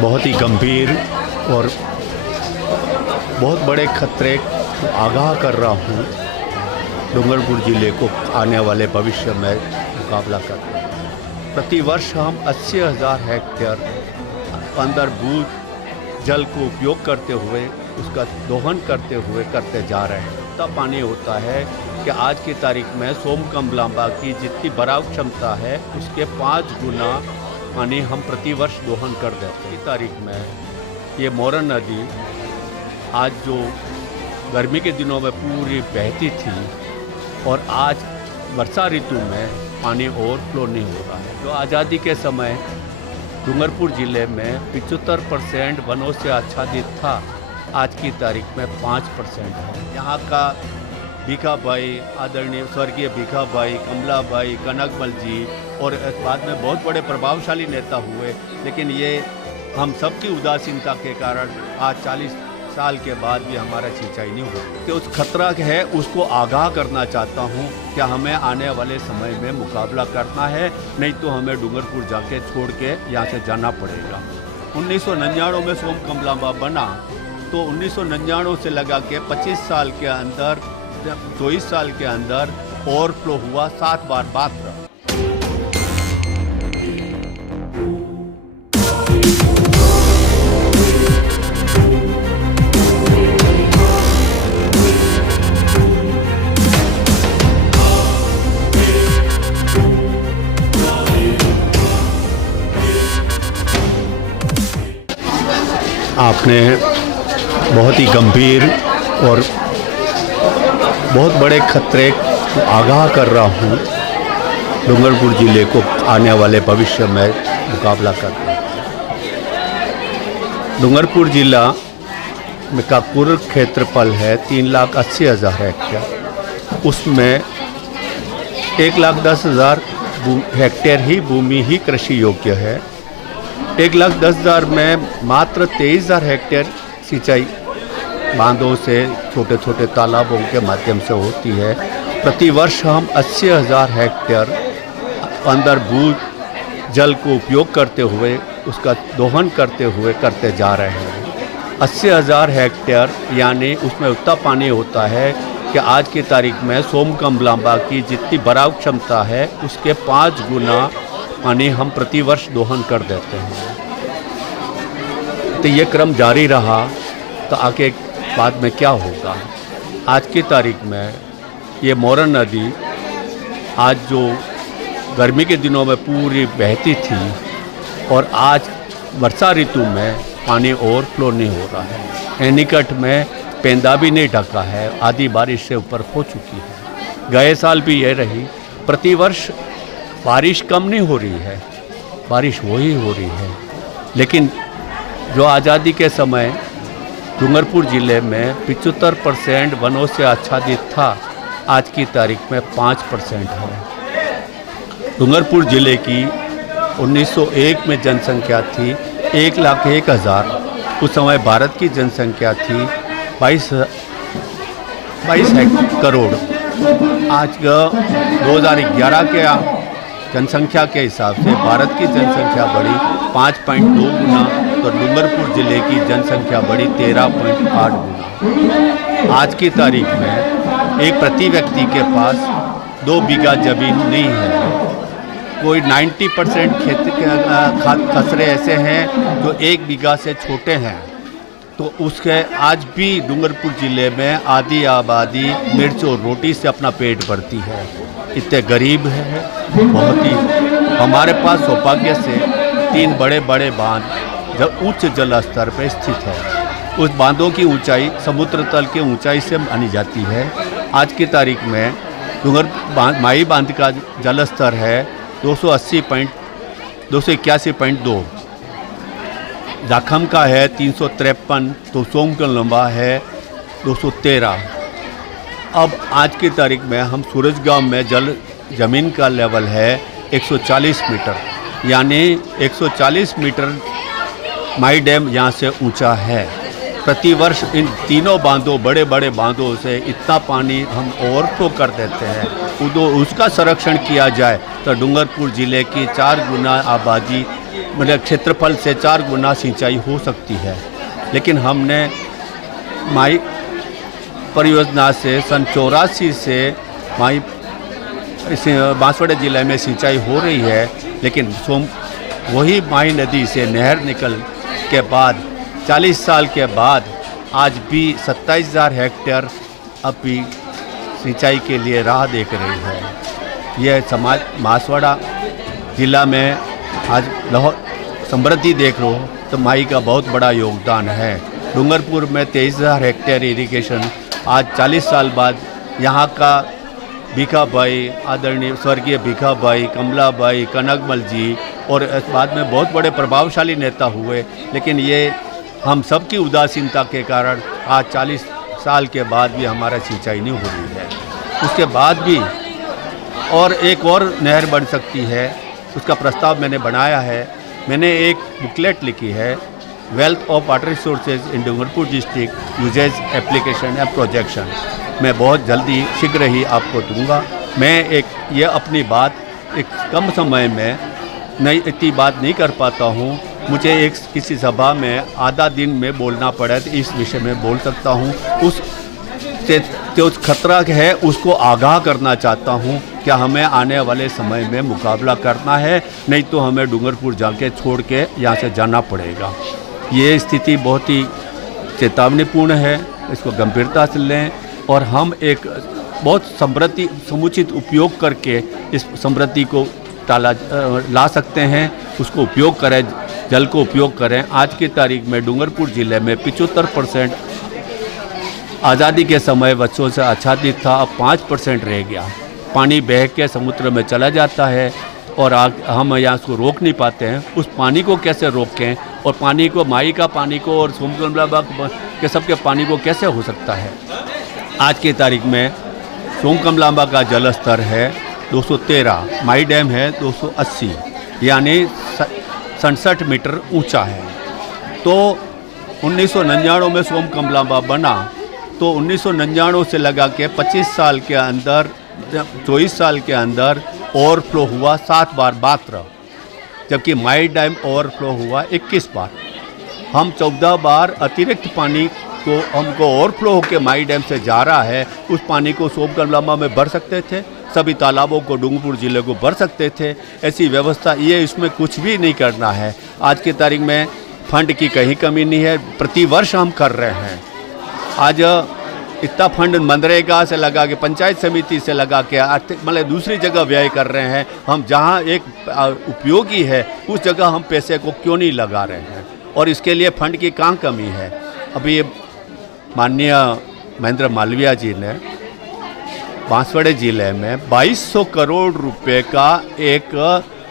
बहुत ही गंभीर और बहुत बड़े खतरे को आगाह कर रहा हूँ। डूंगरपुर ज़िले को आने वाले भविष्य में मुकाबला करना। प्रतिवर्ष हम 80,000 हेक्टेयर अंदर भू जल को उपयोग करते हुए उसका दोहन करते हुए करते जा रहे हैं। इतना पानी होता है कि आज की तारीख में सोमकमलांबा की जितनी भराव क्षमता है उसके 5 गुना पानी हम प्रतिवर्ष दोहन कर देते हैं। तारीख में ये मोरन नदी आज जो गर्मी के दिनों में पूरी बहती थी और आज वर्षा ऋतु में पानी ओवरफ्लो नहीं हो रहा है। जो आज़ादी के समय डूंगरपुर ज़िले में 75% वनों से आच्छादित था, आज की तारीख में 5% है। यहाँ का भीखाबाई, आदरणीय स्वर्गीय भीखाबाई, कमलाबाई, कनकमल जी और बाद में बहुत बड़े प्रभावशाली नेता हुए, लेकिन ये हम सबकी उदासीनता के कारण आज 40 साल के बाद भी हमारा सिंचाई नहीं हुआ। तो उस खतरा है उसको आगाह करना चाहता हूँ कि हमें आने वाले समय में मुकाबला करना है, नहीं तो हमें डूंगरपुर जाके छोड़ के यहाँ से जाना पड़ेगा। 1999 में सोमकमलांबा बना तो 1999 से लगा के 25 साल के अंदर 24 साल के अंदर ओवरफ्लो हुआ 7 बार मात्र। आपने बहुत ही गंभीर और बहुत बड़े खतरे को आगाह कर रहा हूँ। डूंगरपुर ज़िले को आने वाले भविष्य में मुकाबला करना। डूंगरपुर ज़िला में का कुल क्षेत्रफल है 3,80,000 हेक्टेयर। उसमें 1,10,000 हेक्टेयर ही भूमि ही कृषि योग्य है। 1,10,000 में मात्र 23,000 हेक्टेयर सिंचाई बांधों से छोटे छोटे तालाबों के माध्यम से होती है। प्रतिवर्ष हम 80,000 हेक्टेयर अंदर भू जल को उपयोग करते हुए उसका दोहन करते हुए करते जा रहे हैं। 80,000 हेक्टेयर यानी उसमें उतना पानी होता है कि आज की तारीख में सोमकमलांबा की जितनी भराव क्षमता है उसके 5 गुना पानी हम प्रतिवर्ष दोहन कर देते हैं। तो ये क्रम जारी रहा तो आगे बाद में क्या होगा। आज की तारीख में ये मोरन नदी आज जो गर्मी के दिनों में पूरी बहती थी और आज वर्षा ऋतु में पानी ओवरफ्लो नहीं हो रहा है। एनीकट में पेंदा भी नहीं ढका है, आधी बारिश से ऊपर हो चुकी है। गए साल भी ये रही। प्रतिवर्ष बारिश कम नहीं हो रही है, बारिश वही हो रही है। लेकिन जो आज़ादी के समय डूंगरपुर ज़िले में 75% वनों से आच्छादित था, आज की तारीख में 5% है। डूंगरपुर ज़िले की 1901 में जनसंख्या थी 1,01,000। उस समय भारत की जनसंख्या थी 22 करोड़। आज 2011 के जनसंख्या के हिसाब से भारत की जनसंख्या बढ़ी 5.2 गुना, तो डूंगरपुर ज़िले की जनसंख्या बढ़ी 13.8 गुना। आज की तारीख में एक प्रति व्यक्ति के पास 2 बीघा ज़मीन नहीं है। कोई 90% खेत के खसरे ऐसे हैं जो 1 बीघा से छोटे हैं। तो उसके आज भी डूंगरपुर ज़िले में आधी आबादी मिर्च और रोटी से अपना पेट भरती है। इतने गरीब है बहुत ही। हमारे पास सौभाग्य से 3 बड़े बड़े बांध जब उच्च जल स्तर पर स्थित है। उस बांधों की ऊंचाई समुद्र तल के ऊंचाई से मानी जाती है। आज की तारीख में माई बांध का जल स्तर है 281.2, जाखम का है 353, तो सोमकमलांबा है 213। अब आज की तारीख में हम सूरजगांव में ज़मीन का लेवल है 140 मीटर, यानी 140 मीटर माई डैम यहाँ से ऊंचा है। प्रतिवर्ष इन तीनों बांधों, बड़े बड़े बांधों से इतना पानी हम ओवरफ्लो कर देते हैं। उसका संरक्षण किया जाए तो डूंगरपुर ज़िले की 4 गुना आबादी मतलब क्षेत्रफल से 4 गुना सिंचाई हो सकती है। लेकिन हमने माई परियोजना से सन 84 से माई बांसवाड़ा जिले में सिंचाई हो रही है। लेकिन वही माई नदी से नहर निकल के बाद 40 साल के बाद आज भी 27,000 हेक्टेयर अभी सिंचाई के लिए राह देख रही है। यह समाज बांसवाड़ा जिला में आज लाहौर समृद्धि देख रहे हो तो माई का बहुत बड़ा योगदान है। डूंगरपुर में 23,000 हेक्टेयर इरिगेशन आज 40 साल बाद यहाँ का भीखाबाई, आदरणीय स्वर्गीय भीखाबाई, कमलाबाई, कनकमल जी और बाद में बहुत बड़े प्रभावशाली नेता हुए। लेकिन ये हम सब की उदासीनता के कारण आज 40 साल के बाद भी हमारा सिंचाई नहीं हो रही है। उसके बाद भी और एक और नहर बन सकती है, उसका प्रस्ताव मैंने बनाया है। मैंने एक बुकलेट लिखी है, wealth of water resources in Dungarpur district uses application and projection. मैं बहुत जल्दी शीघ्र ही आपको दूंगा। मैं ये अपनी बात एक कम समय में इतनी बात नहीं कर पाता हूँ। मुझे किसी सभा में आधा दिन में बोलना पड़े तो इस विषय में बोल सकता हूँ। जो खतरा है उसको आगाह करना चाहता हूँ। क्या हमें आने वाले समय में मुकाबला करना है, नहीं तो हमें डूंगरपुर जाके छोड़ के यहाँ से जाना पड़ेगा। ये स्थिति बहुत ही चेतावनीपूर्ण है, इसको गंभीरता से लें और हम एक बहुत समुचित उपयोग करके इस समृद्धि को ला सकते हैं। उसको उपयोग करें, जल को उपयोग करें। आज की तारीख में डूंगरपुर ज़िले में 75% आज़ादी के समय बच्चों से आच्छादित था, अब 5% रह गया। पानी बह के समुद्र में चला जाता है और हम यहाँ उसको रोक नहीं पाते हैं। उस पानी को कैसे रोकें और पानी को, माई का पानी को और सोमकमलाबा के सबके पानी को कैसे हो सकता है। आज की तारीख में सोमकमलाबा का जल स्तर है 213, माई डैम है 280, यानी 67 मीटर ऊंचा है। तो 1999 में सोमकमलाबा बना, तो 1999 से लगा के 25 साल के अंदर, 24 साल के अंदर ओवरफ्लो हुआ 7 बार मात्र, जबकि माई डैम ओवरफ्लो हुआ 21 बार। हम 14 बार अतिरिक्त पानी को हमको ओवरफ्लो होकर माई डैम से जा रहा है। उस पानी को सोमकमलाबा में भर सकते थे, सभी तालाबों को डूंगरपुर ज़िले को भर सकते थे। ऐसी व्यवस्था, ये इसमें कुछ भी नहीं करना है। आज की तारीख में फंड की कहीं कमी नहीं है, प्रतिवर्ष हम कर रहे हैं। आज इतना फंड मनरेगा से लगा के, पंचायत समिति से लगा के, मतलब दूसरी जगह व्यय कर रहे हैं। हम जहाँ एक उपयोगी है उस जगह हम पैसे को क्यों नहीं लगा रहे हैं, और इसके लिए फंड की कहाँ कमी है। अभी ये माननीय महेंद्र मालवीय जी ने बांसवाड़ा जिले में 2200 करोड़ रुपए का एक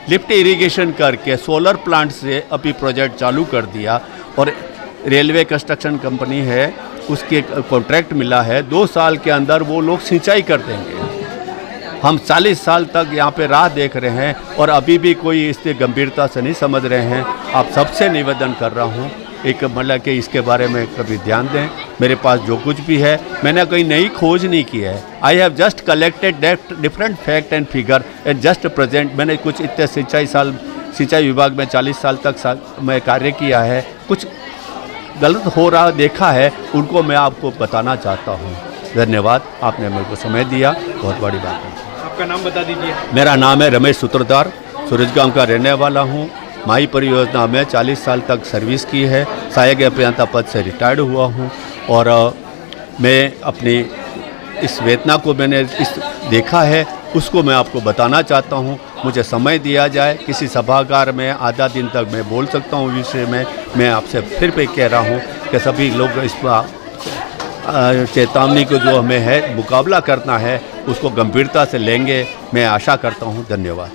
लिफ्ट इरिगेशन करके सोलर प्लांट से अभी प्रोजेक्ट चालू कर दिया, और रेलवे कंस्ट्रक्शन कंपनी है, उसके कॉन्ट्रैक्ट मिला है। 2 साल के अंदर वो लोग सिंचाई कर देंगे। हम 40 साल तक यहाँ पे राह देख रहे हैं और अभी भी कोई इससे गंभीरता से नहीं समझ रहे हैं। आप सबसे निवेदन कर रहा हूँ, एक मतलब कि इसके बारे में कभी ध्यान दें। मेरे पास जो कुछ भी है, मैंने कोई नई खोज नहीं की है। I have just collected different fact and figure and just present. मैंने कुछ इतने सिंचाई विभाग में 40 साल तक मैं कार्य किया है। कुछ गलत हो रहा देखा है, उनको मैं आपको बताना चाहता हूँ। धन्यवाद, आपने मेरे को समय दिया, बहुत बड़ी बात है। आपका नाम बता दीजिए। मेरा नाम है रमेश सूत्रधार, सूरजगांव का रहने वाला हूँ। माई परियोजना में 40 साल तक सर्विस की है, सहायक अभियंता पद से रिटायर्ड हुआ हूँ, और मैं अपनी इस वेतना को मैंने देखा है, उसको मैं आपको बताना चाहता हूँ। मुझे समय दिया जाए, किसी सभागार में आधा दिन तक मैं बोल सकता हूँ विषय में। मैं आपसे फिर पे कह रहा हूँ कि सभी लोग इस चेतावनी को जो हमें है मुकाबला करना है, उसको गंभीरता से लेंगे, मैं आशा करता हूँ। धन्यवाद।